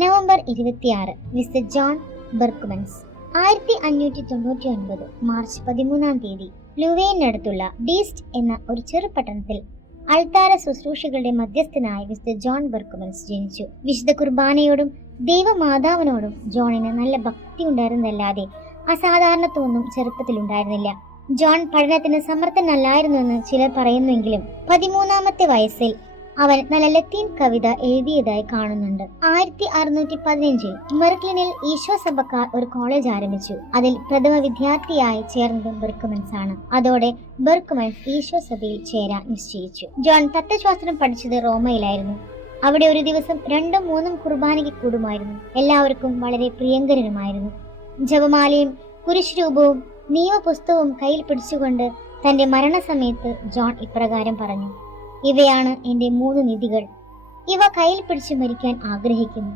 November 26 mister John Berchmans. 1599 March 13 ലുവേനടുത്തുള്ള Diest എന്ന ഒരു ചെറുപട്ടണത്തിൽ അൾത്താര ശുശ്രൂഷകളുടെ മധ്യസ്ഥനായി മിസ്റ്റർ ജോൺ ബെർക്ക്മൻസ് ജനിച്ചു. വിശുദ്ധ കുർബാനയോടും ദൈവമാതാവിനോടും ജോണിന് നല്ല ഭക്തി ഉണ്ടായിരുന്നല്ലാതെ അസാധാരണത്വമൊന്നും ചെറുപ്പത്തിലുണ്ടായിരുന്നില്ല. ജോൺ പഠനത്തിന് സമർത്ഥനല്ലായിരുന്നുവെന്ന് ചിലർ പറയുന്നുവെങ്കിലും 13 വയസ്സിൽ അവൻ നല്ല ലത്തീൻ കവിത എഴുതിയതായി കാണുന്നുണ്ട്. 1615 മെർക്ലിനിൽ ഈശോ സഭക്കാർ ഒരു കോളേജ് ആരംഭിച്ചു. അതിൽ പ്രഥമ വിദ്യാർത്ഥിയായി ചേർന്നതും ബെർക്ക്മൻസ് ആണ്. അതോടെ ബെർക്ക്മൻസ് ഈശോ സഭയിൽ ചേരാൻ നിശ്ചയിച്ചു. ജോൺ തത്വശാസ്ത്രം പഠിച്ചത് റോമയിലായിരുന്നു. അവിടെ ഒരു ദിവസം 2-3 കുർബാനയ്ക്ക് കൂടുമായിരുന്നു. എല്ലാവർക്കും വളരെ പ്രിയങ്കരനുമായിരുന്നു. ജപമാലയും കുരിശ് രൂപവും നിയമപുസ്തകവും കയ്യിൽ പിടിച്ചുകൊണ്ട് തന്റെ മരണസമയത്ത് ജോൺ ഇപ്രകാരം പറഞ്ഞു: ഇവയാണ് എന്റെ 3 നിധികൾ. ഇവ കയ്യിൽ പിടിച്ചു മരിക്കാൻ ആഗ്രഹിക്കുന്നു.